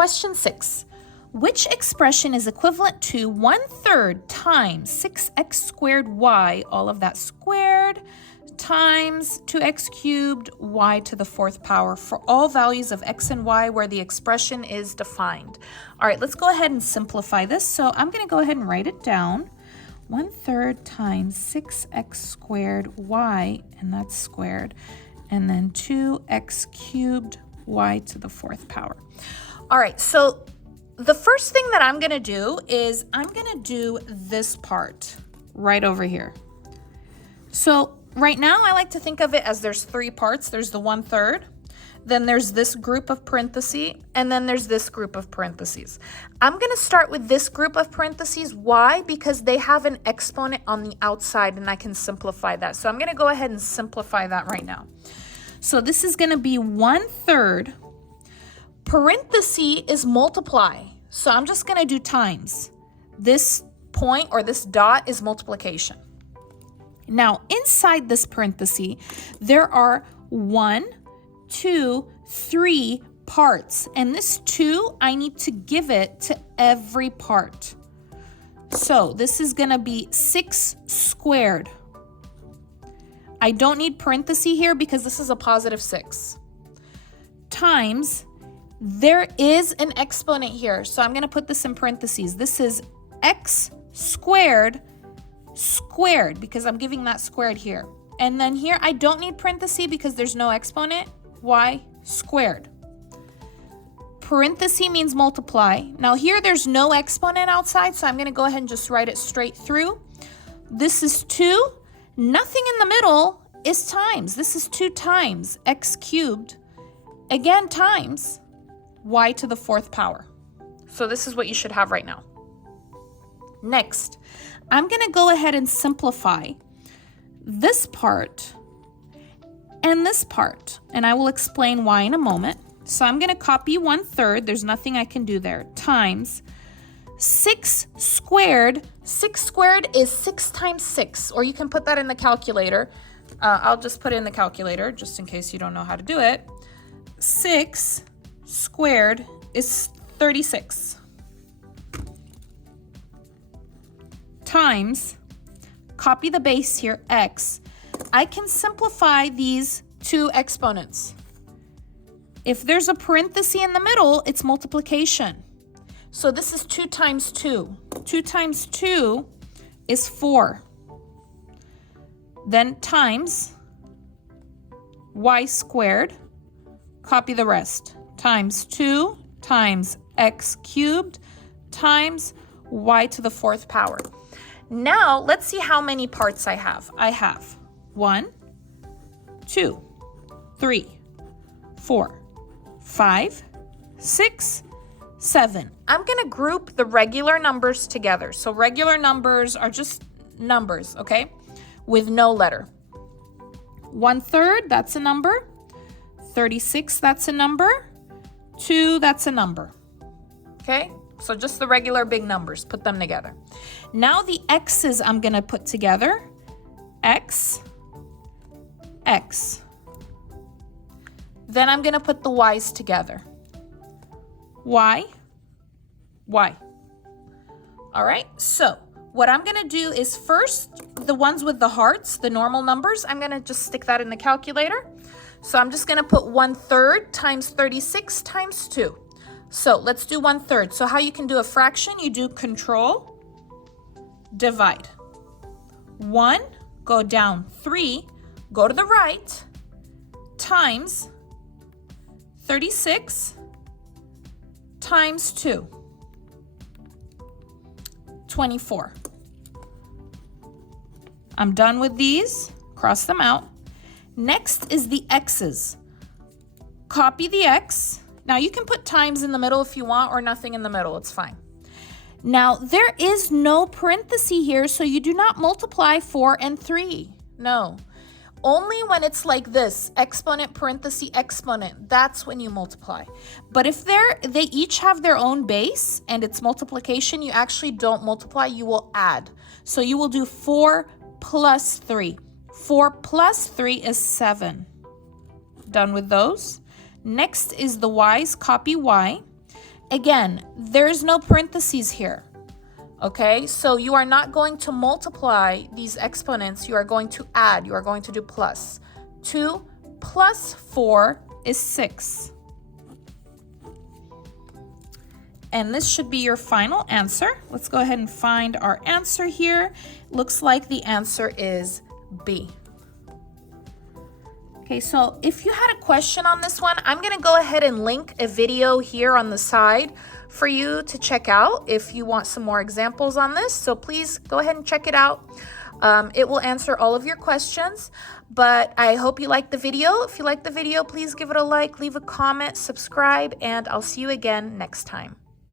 Question 6. Which expression is equivalent to 1/3 times 6x squared y, all of that squared, times 2x cubed y to the 4th power for all values of x and y where the expression is defined? All right, let's go ahead and simplify this. So I'm going to go ahead and write it down. 1/3 times 6x squared y, and that's squared, and then 2x cubed y to the 4th power. All right, so the first thing that I'm going to do is I'm going to do this part right over here. So right now I like to think of it as there's 3 parts. There's the 1/3, then there's this group of parentheses, and then there's this group of parentheses. I'm going to start with this group of parentheses. Why? Because they have an exponent on the outside and I can simplify that. So I'm going to go ahead and simplify that right now. So this is going to be 1/3. Parenthesis is multiply. So I'm just going to do times. This point or this dot is multiplication. Now, inside this parenthesis, there are 1, 2, 3 parts. And this 2, I need to give it to every part. So this is going to be 6 squared. I don't need parenthesis here because this is a positive 6. Times, there is an exponent here. So I'm going to put this in parentheses. This is x squared squared because I'm giving that squared here. And then here I don't need parentheses because there's no exponent. Y squared. Parenthesis means multiply. Now here there's no exponent outside, so I'm going to go ahead and just write it straight through. This is 2. Nothing in the middle is times. This is 2 times x cubed. Again, times y to the 4th power. So this is what you should have right now. Next, I'm going to go ahead and simplify this part and this part, and I will explain why in a moment. So I'm going to copy 1/3. There's nothing I can do there. Times 6 squared. 6 squared is 6 times 6, or you can put that in the calculator. I'll just put it in the calculator just in case you don't know how to do it. 6 squared is 36. Times, copy the base here, x. I can simplify these 2 exponents. If there's a parenthesis in the middle, it's multiplication. So this is 2 times 2. 2 times 2 is 4. Then times y squared, copy the rest, times 2 times x cubed times y to the 4th power. Now, let's see how many parts I have. I have 1, 2, 3, 4, 5, 6, 7. I'm going to group the regular numbers together. So regular numbers are just numbers, okay, with no letter. 1/3, that's a number. 36, that's a number. 2, that's a number. Okay? So just the regular big numbers, put them together. Now the x's I'm going to put together. X, X. Then I'm going to put the y's together. Y, Y. All right, so what I'm going to do is first, the ones with the hearts, the normal numbers, I'm going to just stick that in the calculator. So I'm just going to put 1/3 times 36 times 2. So let's do 1/3. So how you can do a fraction, you do control, divide. 1, go down. 3, go to the right, times 36 times 2. 24. I'm done with these. Cross them out. Next is the x's. Copy the x. Now you can put times in the middle if you want, or nothing in the middle. It's fine. Now there is no parenthesis here, so you do not multiply 4 and 3. No. Only when it's like this, exponent, parenthesis, exponent, that's when you multiply. But if they each have their own base and it's multiplication, you actually don't multiply, you will add. So you will do 4 plus 3. 4 plus 3 is 7. Done with those. Next is the y's, copy y. Again, there's no parentheses here. Okay, so you are not going to multiply these exponents. You are going to add. You are going to do plus. 2 plus 4 is 6. And this should be your final answer. Let's go ahead and find our answer here. Looks like the answer is B. Okay, so if you had a question on this one, I'm going to go ahead and link a video here on the side for you to check out if you want some more examples on this. So please go ahead and check it out. It will answer all of your questions, but I hope you liked the video. If you liked the video, please give it a like, leave a comment, subscribe, and I'll see you again next time.